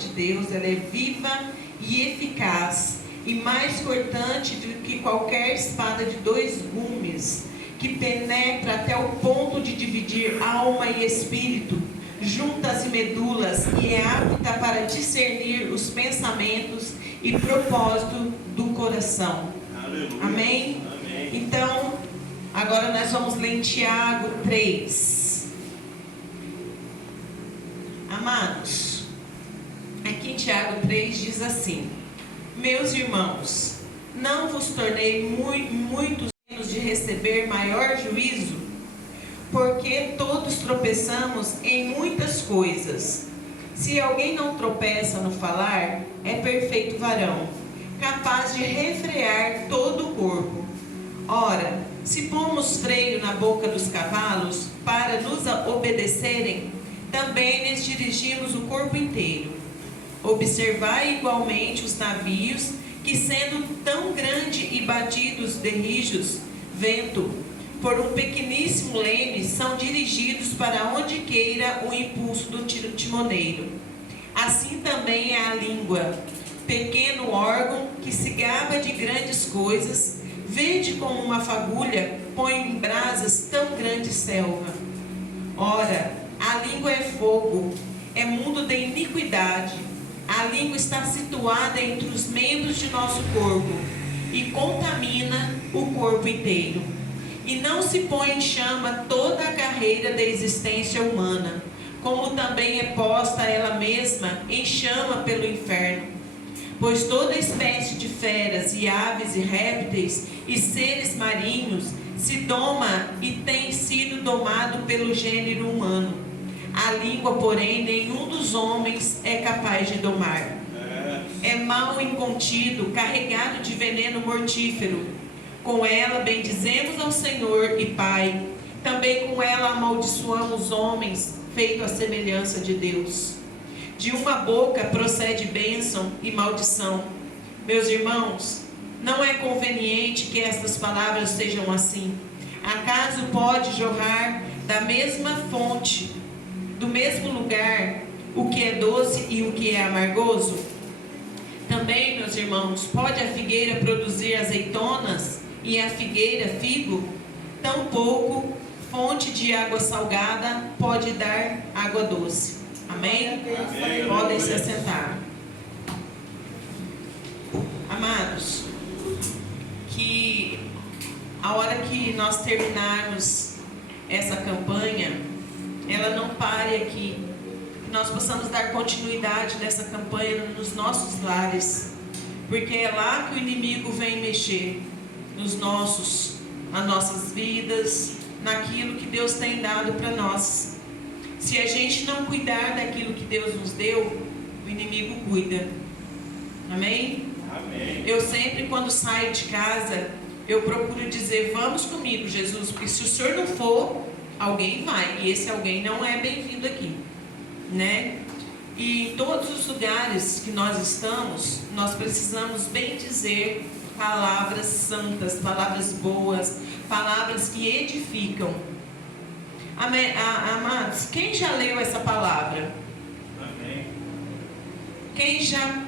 de Deus, ela é viva e eficaz, e mais cortante do que qualquer espada de 2 gumes, que penetra até o ponto de dividir alma e espírito, juntas e medulas, e é apta para discernir os pensamentos e propósito do coração. Aleluia. Amém? Amém. Então, agora nós vamos ler em Tiago 3. Amados, aqui em Tiago 3 diz assim: meus irmãos, não vos tornei muitos menos de receber maior juízo, porque todos tropeçamos em muitas coisas. Se alguém não tropeça no falar, é perfeito varão, capaz de refrear todo o corpo. Ora, se pomos freio na boca dos cavalos para nos obedecerem, também lhes dirigimos o corpo inteiro. Observai igualmente os navios, que sendo tão grande e batidos de rijos vento, por um pequeníssimo leme, são dirigidos para onde queira o impulso do timoneiro. Assim também é a língua, pequeno órgão que se gaba de grandes coisas, vede como uma fagulha põe em brasas tão grande selva. Ora, a língua é fogo, é mundo de iniquidade. A língua está situada entre os membros de nosso corpo e contamina o corpo inteiro. E não se põe em chama toda a carreira da existência humana, como também é posta ela mesma em chama pelo inferno. Pois toda espécie de feras e aves e répteis e seres marinhos se doma e tem sido domado pelo gênero humano. A língua, porém, nenhum dos homens é capaz de domar. É mal incontido, carregado de veneno mortífero. Com ela bendizemos ao Senhor e Pai. Também com ela amaldiçoamos os homens, feito à semelhança de Deus. De uma boca procede bênção e maldição. Meus irmãos, não é conveniente que estas palavras sejam assim. Acaso pode jorrar da mesma fonte, do mesmo lugar, o que é doce e o que é amargoso? Também, meus irmãos, pode a figueira produzir azeitonas e a figueira figo? Tampouco fonte de água salgada pode dar água doce. Amém? Amém. Podem se assentar. Amados, que a hora que nós terminarmos essa campanha, ela não pare aqui, que nós possamos dar continuidade nessa campanha nos nossos lares, porque é lá que o inimigo vem mexer nas nossas vidas, naquilo que Deus tem dado para nós. Se a gente não cuidar daquilo que Deus nos deu, o inimigo cuida. Amém? Amém. Eu sempre, quando saio de casa, eu procuro dizer: vamos comigo, Jesus, porque se o Senhor não for, alguém vai, e esse alguém não é bem-vindo aqui, né? E em todos os lugares que nós estamos, nós precisamos bem dizer palavras santas, palavras boas, palavras que edificam. Amém? Amados, quem já leu essa palavra? Amém. Quem já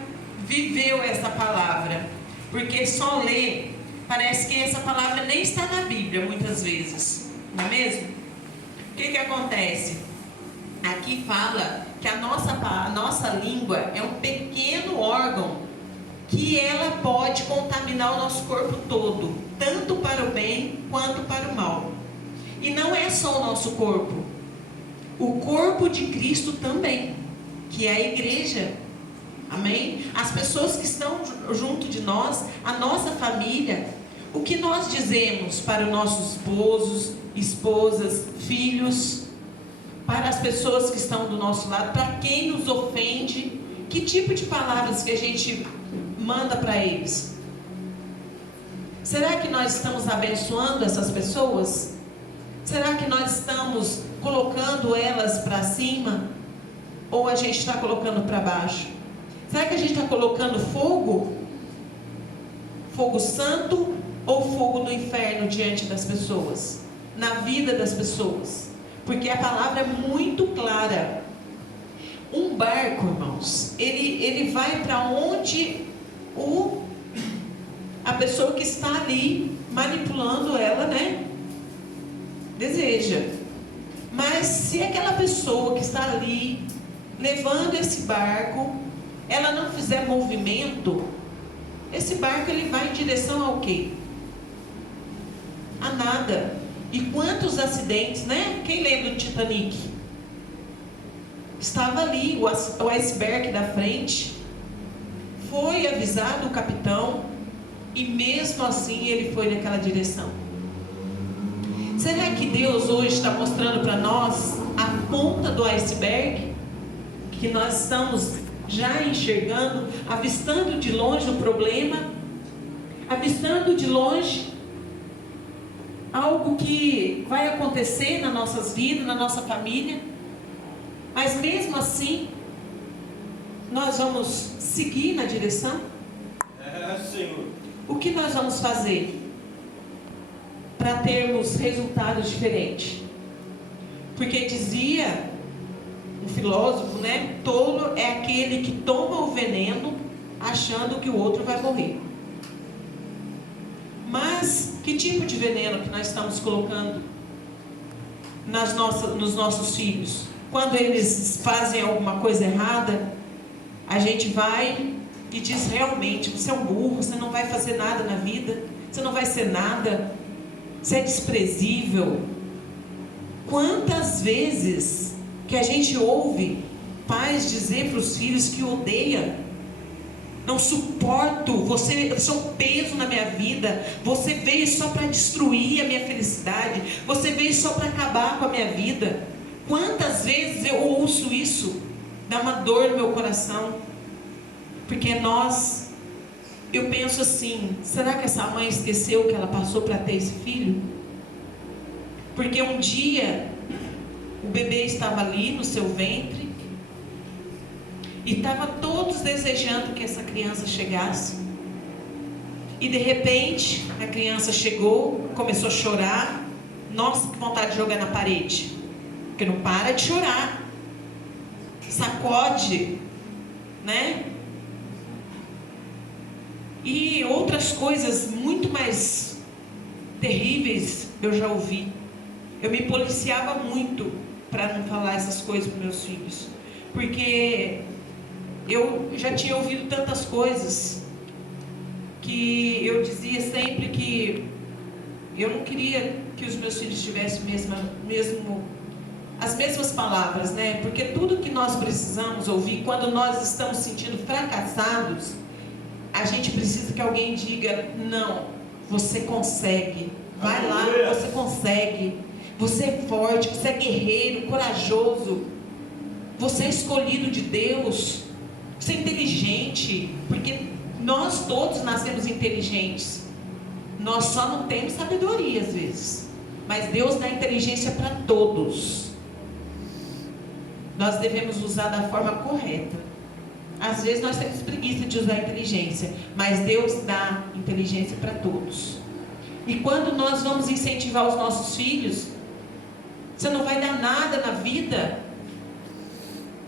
viveu essa palavra? Porque só ler, parece que essa palavra nem está na Bíblia muitas vezes, não é mesmo? O que acontece? Aqui fala que a nossa língua é um pequeno órgão que ela pode contaminar o nosso corpo todo, tanto para o bem quanto para o mal. E não é só o nosso corpo, o corpo de Cristo também, que é a igreja. Amém? As pessoas que estão junto de nós, a nossa família, o que nós dizemos para os nossos esposos, esposas, filhos, para as pessoas que estão do nosso lado, para quem nos ofende, que tipo de palavras que a gente manda para eles? Será que nós estamos abençoando essas pessoas? Será que nós estamos colocando elas para cima? Ou a gente está colocando para baixo? Será que a gente está colocando fogo? Fogo santo ou fogo do inferno diante das pessoas? Na vida das pessoas? Porque a palavra é muito clara. Um barco, irmãos, ele vai para onde a pessoa que está ali manipulando ela, né, deseja. Mas se aquela pessoa que está ali levando esse barco, ela não fizer movimento, esse barco ele vai em direção ao quê? A nada. E quantos acidentes, né? Quem lembra do Titanic? Estava ali o iceberg da frente, foi avisado o capitão, e mesmo assim ele foi naquela direção. Será que Deus hoje está mostrando para nós a ponta do iceberg? Que nós estamos já enxergando, avistando de longe o problema, avistando de longe algo que vai acontecer nas nossas vidas, na nossa família, mas mesmo assim, nós vamos seguir na direção? Senhor. O que nós vamos fazer para termos resultados diferentes? Porque dizia um filósofo, né? Tolo é aquele que toma o veneno achando que o outro vai morrer. Mas que tipo de veneno que nós estamos colocando nos nossos filhos? Quando eles fazem alguma coisa errada, a gente vai e diz: realmente, você é um burro, você não vai fazer nada na vida, você não vai ser nada, você é desprezível. Quantas vezes que a gente ouve pais dizer para os filhos que odeia: não suporto, você é um peso na minha vida, você veio só para destruir a minha felicidade, você veio só para acabar com a minha vida. Quantas vezes eu ouço isso? Dá uma dor no meu coração, porque eu penso assim: será que essa mãe esqueceu o que ela passou para ter esse filho? Porque um dia o bebê estava ali no seu ventre e estava todos desejando que essa criança chegasse, e de repente a criança chegou, começou a chorar. Nossa, que vontade de jogar na parede, porque não para de chorar, sacode, né? E outras coisas muito mais terríveis eu já ouvi. Eu me policiava muito para não falar essas coisas para meus filhos, porque eu já tinha ouvido tantas coisas que eu dizia sempre que eu não queria que os meus filhos tivessem as mesmas palavras, né? Porque tudo que nós precisamos ouvir quando nós estamos sentindo fracassados, a gente precisa que alguém diga: não, você consegue, vai lá, você consegue, você é forte, você é guerreiro, corajoso, você é escolhido de Deus, você é inteligente, porque nós todos nascemos inteligentes, nós só não temos sabedoria às vezes, mas Deus dá inteligência para todos. Nós devemos usar da forma correta. Às vezes nós temos preguiça de usar a inteligência, mas Deus dá inteligência para todos. E quando nós vamos incentivar os nossos filhos, você não vai dar nada na vida.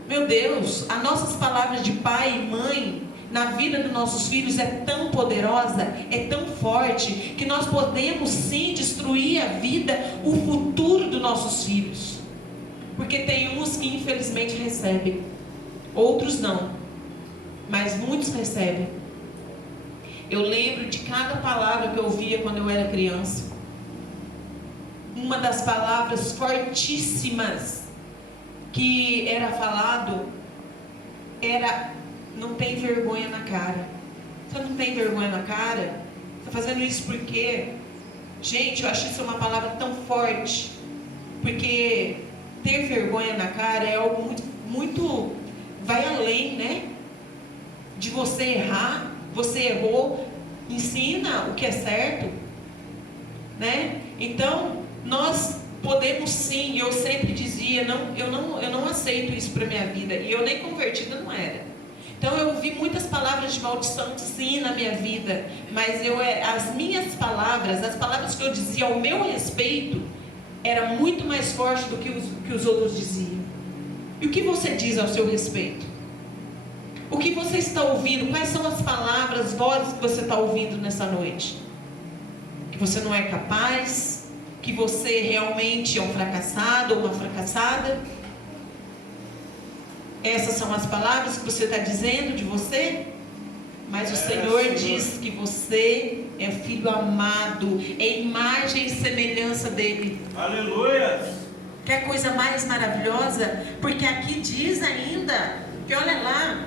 Meu Deus, as nossas palavras de pai e mãe na vida dos nossos filhos é tão poderosa, é tão forte, que nós podemos sim destruir a vida, o futuro dos nossos filhos. Porque tem uns que infelizmente recebem, outros não, mas muitos recebem. Eu lembro de cada palavra que eu ouvia quando eu era criança. Uma das palavras fortíssimas que era falado era: não tem vergonha na cara. Você não tem vergonha na cara? Está fazendo isso por quê? Gente, eu acho isso uma palavra tão forte, porque ter vergonha na cara é algo muito, muito, vai além, né? De você errar. Você errou, ensina o que é certo, né? Então nós podemos sim. Eu sempre dizia: eu não aceito isso para minha vida, e eu nem convertida não era. Então eu ouvi muitas palavras de maldição sim na minha vida, mas as minhas palavras, as palavras que eu dizia ao meu respeito, era muito mais forte do que os outros diziam. E o que você diz ao seu respeito? O que você está ouvindo? Quais são as palavras, vozes que você está ouvindo nessa noite? Que você não é capaz? Que você realmente é um fracassado ou uma fracassada? Essas são as palavras que você está dizendo de você? Mas o Senhor diz que você é filho amado, é imagem e semelhança dele. Aleluia! Quer coisa mais maravilhosa? Porque aqui diz ainda, que olha lá,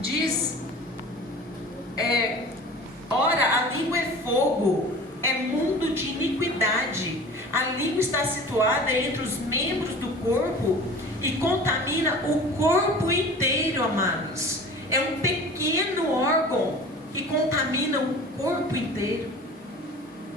diz, ora, a língua é fogo, é mundo de iniquidade. A língua está situada entre os membros do corpo e contamina o corpo inteiro, amados. É um pequeno órgão que contamina o corpo inteiro.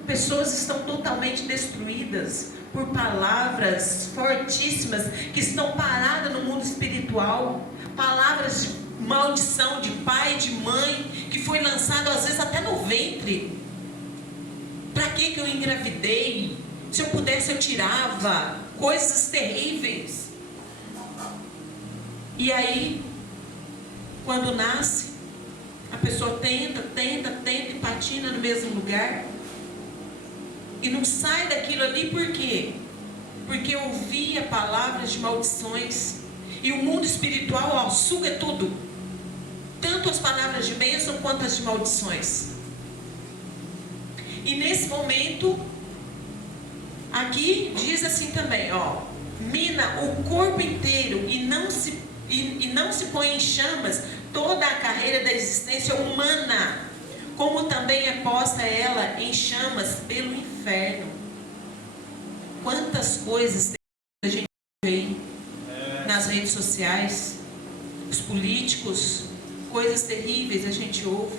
Pessoas estão totalmente destruídas por palavras fortíssimas que estão paradas no mundo espiritual. Palavras de maldição de pai, de mãe, que foi lançado às vezes até no ventre. Para que eu engravidei? Se eu pudesse eu tirava. Coisas terríveis. E aí, quando nasce, a pessoa tenta e patina no mesmo lugar. E não sai daquilo ali, por quê? Porque ouvia palavras de maldições. E o mundo espiritual, suga tudo. Tanto as palavras de bênção quanto as de maldições. E nesse momento, aqui diz assim também, mina o corpo inteiro e não se põe em chamas toda a carreira da existência humana, como também é posta ela em chamas pelo inferno. Quantas coisas a gente vê aí nas redes sociais, os políticos, coisas terríveis a gente ouve,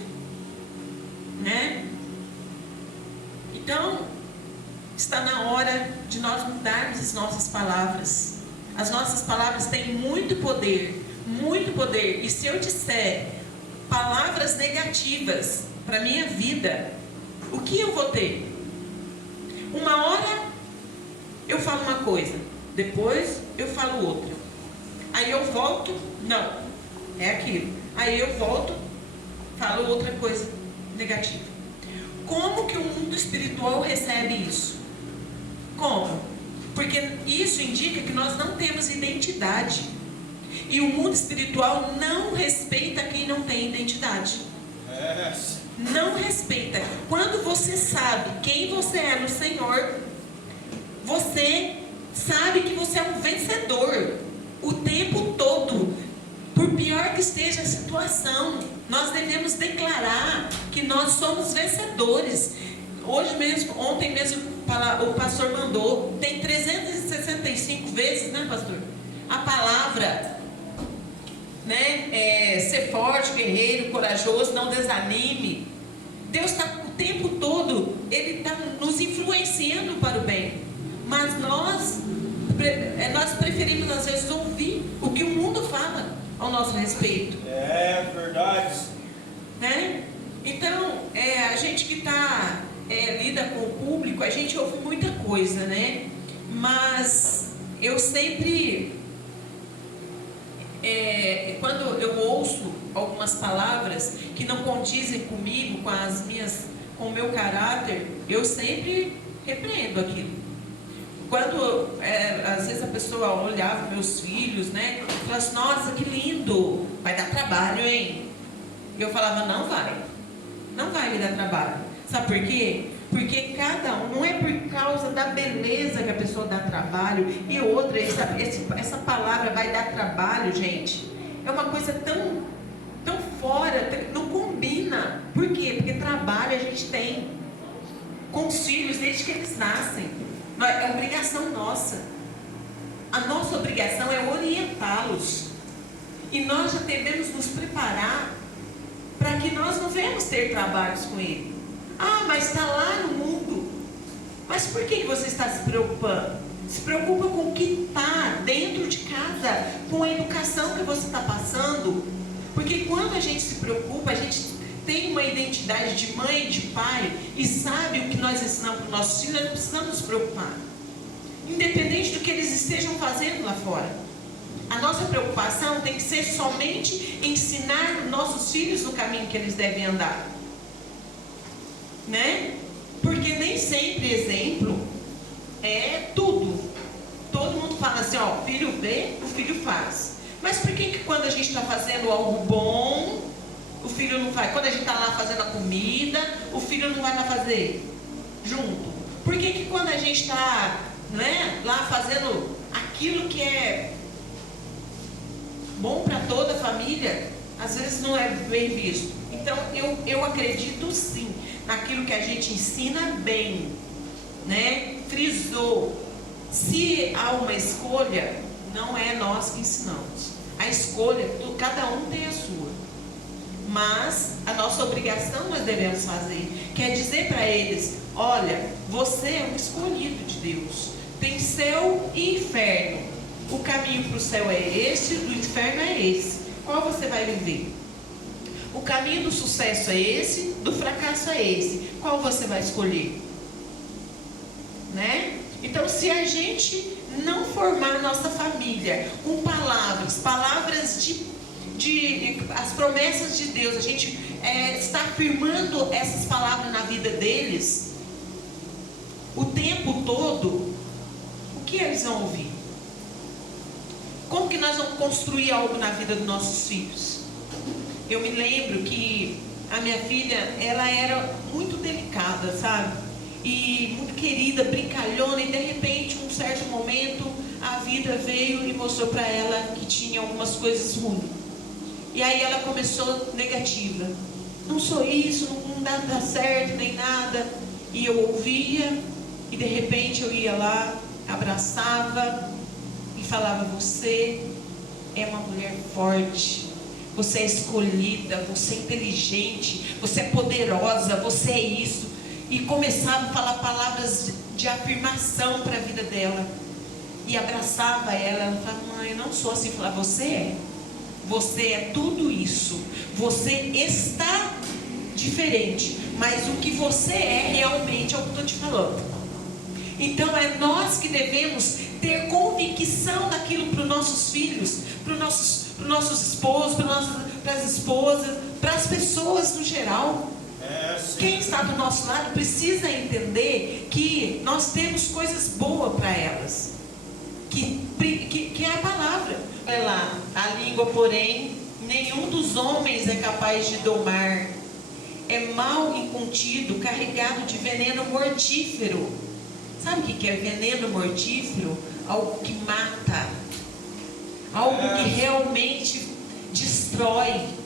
né? Então, está na hora de nós mudarmos as nossas palavras. As nossas palavras têm muito poder, muito poder. E se eu disser palavras negativas para a minha vida, o que eu vou ter? Uma hora eu falo uma coisa, depois eu falo outra. Aí eu volto, não, é aquilo. Aí eu volto, falo outra coisa negativa. Como que o mundo espiritual recebe isso? Como? Porque isso indica que nós não temos identidade. E o mundo espiritual não respeita quem não tem identidade. Não respeita. Quando você sabe quem você é no Senhor, você sabe que você é um vencedor o tempo todo. Por pior que esteja a situação, nós devemos declarar que nós somos vencedores. Hoje mesmo, ontem mesmo, o pastor mandou, tem 365 vezes, né, pastor? A palavra, né? Ser forte, guerreiro, corajoso, não desanime. Deus está o tempo todo, Ele está nos influenciando para o bem. Mas nós preferimos às vezes ouvir o que o mundo fala ao nosso respeito. É verdade. Né? Então, a gente que lida com o público, a gente ouve muita coisa, né? Mas eu sempre, quando eu ouço algumas palavras que não condizem comigo, com o meu caráter, eu sempre repreendo aquilo. Quando às vezes a pessoa olhava meus filhos, né? Falava assim, nossa, que lindo, vai dar trabalho, hein? E eu falava, não vai me dar trabalho. Sabe por quê? Porque cada um, não é por causa da beleza que a pessoa dá trabalho. E outra, essa palavra vai dar trabalho, gente, é uma coisa tão fora, não combina. Por quê? Porque trabalho a gente tem com os filhos desde que eles nascem. É obrigação nossa. A nossa obrigação é orientá-los. E nós já devemos nos preparar para que nós não venhamos ter trabalhos com ele. Ah, mas está lá no mundo. Mas por que você está se preocupando? Se preocupa com o que está dentro de casa, com a educação que você está passando. Porque quando a gente se preocupa, a gente tem uma identidade de mãe e de pai e sabe o que nós ensinamos para os nossos filhos, nós não precisamos nos preocupar. independente do que eles estejam fazendo lá fora. A nossa preocupação tem que ser somente ensinar nossos filhos no caminho que eles devem andar, né? Porque nem sempre exemplo é tudo. Todo mundo fala assim, ó, o filho vê, o filho faz. Mas por que quando a gente está fazendo algo bom, o filho não faz? Quando a gente está lá fazendo a comida, o filho não vai lá fazer junto? Por que quando a gente está, né, lá fazendo aquilo que é bom para toda a família, às vezes não é bem visto? Então eu acredito sim naquilo que a gente ensina bem, né? Frisou. Se há uma escolha, não é nós que ensinamos. A escolha, cada um tem a sua. Mas a nossa obrigação nós devemos fazer. Quer dizer para eles, olha, você é um escolhido de Deus. Tem céu e inferno. O caminho para o céu é esse, do inferno é esse. Qual você vai viver? O caminho do sucesso é esse, do fracasso é esse. Qual você vai escolher? Né? Então, se a gente não formar a nossa família com palavras as promessas de Deus, a gente está afirmando essas palavras na vida deles, o tempo todo, o que eles vão ouvir? Como que nós vamos construir algo na vida dos nossos filhos? Eu me lembro que a minha filha, ela era muito delicada, sabe? E muito querida, brincalhona, e de repente, um certo momento, a vida veio e mostrou para ela que tinha algumas coisas ruins. E aí ela começou negativa. Não sou isso, não dá certo, nem nada. E eu ouvia, e de repente eu ia lá, abraçava e falava, você é uma mulher forte, você é escolhida, você é inteligente, você é poderosa, você é isso. E começava a falar palavras de afirmação para a vida dela. E abraçava ela. Ela falava, mãe, eu não sou assim. Eu falava, você é. Você é tudo isso. Você está diferente. Mas o que você é realmente é o que eu estou te falando. Então é nós que devemos ter convicção daquilo para os nossos filhos, para os nossos esposos, para as esposas, para as pessoas no geral. Quem está do nosso lado precisa entender que nós temos coisas boas para elas, que é a palavra. Olha lá, a língua, porém, nenhum dos homens é capaz de domar. É mal incontido, carregado de veneno mortífero. Sabe o que é veneno mortífero? Algo que mata, algo que realmente destrói.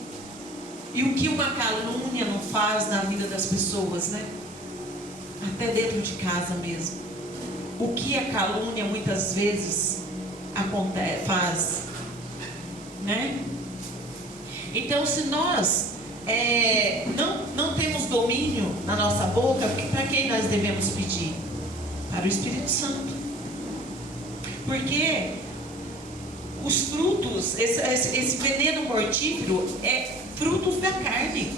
E o que uma calúnia não faz na vida das pessoas, né? Até dentro de casa mesmo. O que a calúnia muitas vezes faz, né? Então, se nós não temos domínio na nossa boca, para quem nós devemos pedir? Para o Espírito Santo. Porque os frutos, esse veneno mortífero é frutos da carne.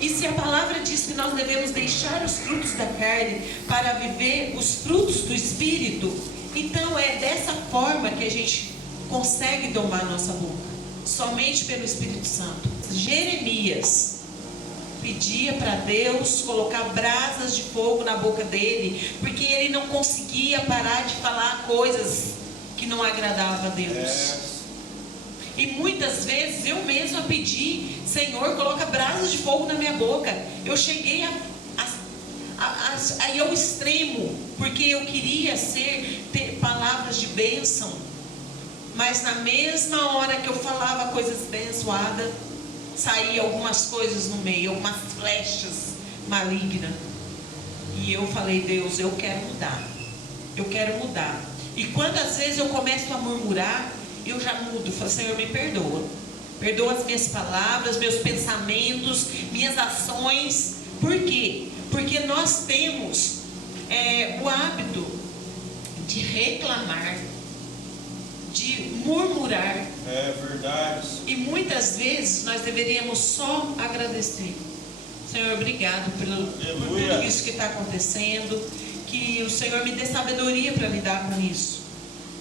E se a palavra diz que nós devemos deixar os frutos da carne para viver os frutos do Espírito, então é dessa forma que a gente consegue domar nossa boca, somente pelo Espírito Santo. Jeremias pedia para Deus colocar brasas de fogo na boca dele, porque ele não conseguia parar de falar coisas que não agradavam a Deus. E muitas vezes eu mesma pedi, Senhor, coloca brasas de fogo na minha boca. Eu cheguei aí ao extremo, porque eu queria ter palavras de bênção, mas na mesma hora que eu falava coisas abençoadas, saía algumas coisas no meio, algumas flechas malignas. E eu falei, Deus, eu quero mudar. Eu quero mudar. E quando às vezes eu começo a murmurar, eu já mudo. Falo, Senhor, me perdoa. Perdoa as minhas palavras, meus pensamentos, minhas ações. Por quê? Porque nós temos o hábito de reclamar, de murmurar. É verdade. E muitas vezes nós deveríamos só agradecer. Senhor, obrigado por tudo isso que está acontecendo. que o Senhor me dê sabedoria para lidar com isso,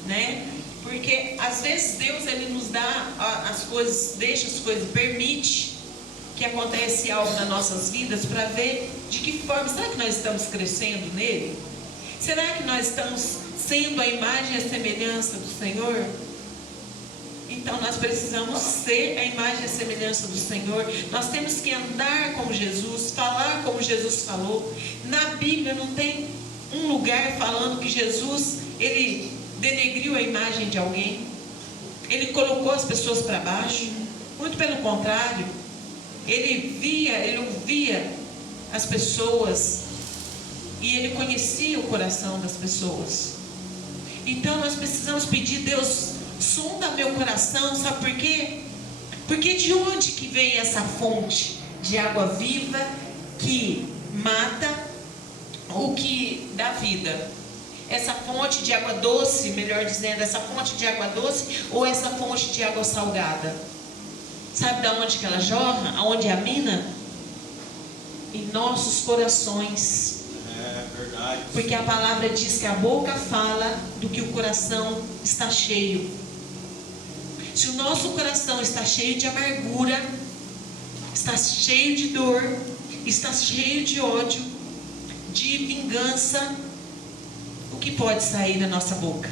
né? Porque às vezes Deus, Ele nos dá as coisas, deixa as coisas, permite que aconteça algo nas nossas vidas para ver de que forma. Será que nós estamos crescendo nele? Será que nós estamos sendo a imagem e a semelhança do Senhor? Então nós precisamos ser a imagem e a semelhança do Senhor. Nós temos que andar como Jesus, falar como Jesus falou. Na Bíblia não tem um lugar falando que Jesus, Ele denegriu a imagem de alguém, Ele colocou as pessoas para baixo. Muito pelo contrário, Ele ouvia as pessoas e Ele conhecia o coração das pessoas. Então nós precisamos pedir: Deus, sonda meu coração. Sabe por quê? Porque de onde que vem essa fonte de água viva que mata, o que dá vida? Essa fonte de água doce, melhor dizendo, essa fonte de água doce ou essa fonte de água salgada? Sabe de onde que ela jorra? Aonde é a mina? Em nossos corações. É verdade. Porque a palavra diz que a boca fala do que o coração está cheio. Se o nosso coração está cheio de amargura, está cheio de dor, está cheio de ódio, de vingança, o que pode sair da nossa boca?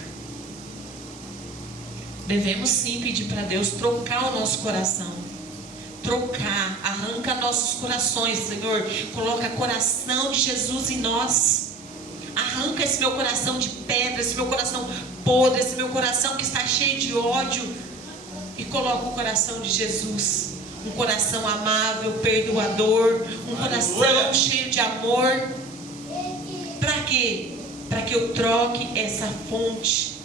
Devemos sim pedir para Deus trocar o nosso coração. Trocar, arranca nossos corações, Senhor. Coloca coração de Jesus em nós. Arranca esse meu coração de pedra, esse meu coração podre, esse meu coração que está cheio de ódio, e coloca o coração de Jesus. Um coração amável, perdoador, um coração cheio de amor. Para quê? Para que eu troque essa fonte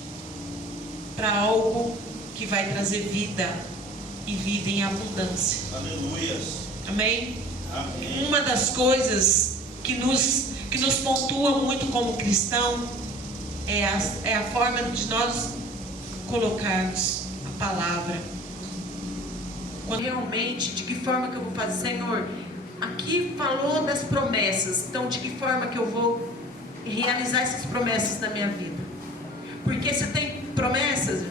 para algo que vai trazer vida, e vida em abundância. Aleluias. Amém? Amém. Uma das coisas que nos pontua muito como cristão é a forma de nós colocarmos a palavra. Quando realmente, de que forma que eu vou fazer? Senhor, aqui falou das promessas, então de que forma que eu vou realizar essas promessas na minha vida? Porque você tem promessas,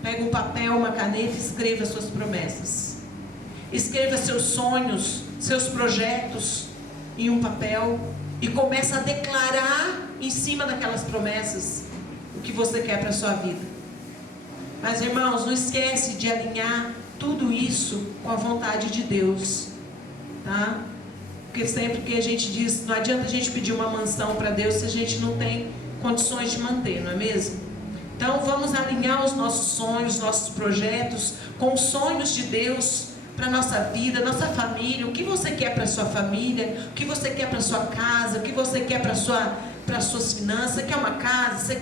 pega um papel, uma caneta e escreva suas promessas. Escreva seus sonhos, seus projetos em um papel e começa a declarar em cima daquelas promessas o que você quer para a sua vida. Mas irmãos, não esquece de alinhar tudo isso com a vontade de Deus, tá? Porque sempre que a gente diz, não adianta a gente pedir uma mansão para Deus se a gente não tem condições de manter, não é mesmo? Então vamos alinhar os nossos sonhos, nossos projetos com os sonhos de Deus para a nossa vida, nossa família. O que você quer para a sua família? O que você quer para a sua casa? O que você quer para as suas finanças? Você quer uma casa?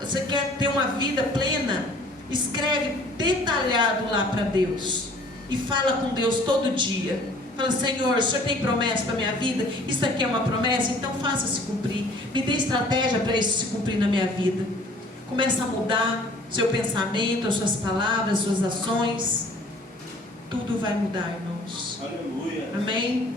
Você quer ter uma vida plena? Escreve detalhado lá para Deus e fala com Deus todo dia. Fala: Senhor, o Senhor tem promessa para a minha vida? Isso aqui é uma promessa? Então faça se cumprir. Me dê estratégia para isso se cumprir na minha vida. Começa a mudar seu pensamento, as suas palavras, as suas ações. Tudo vai mudar, irmãos. Aleluia. Amém?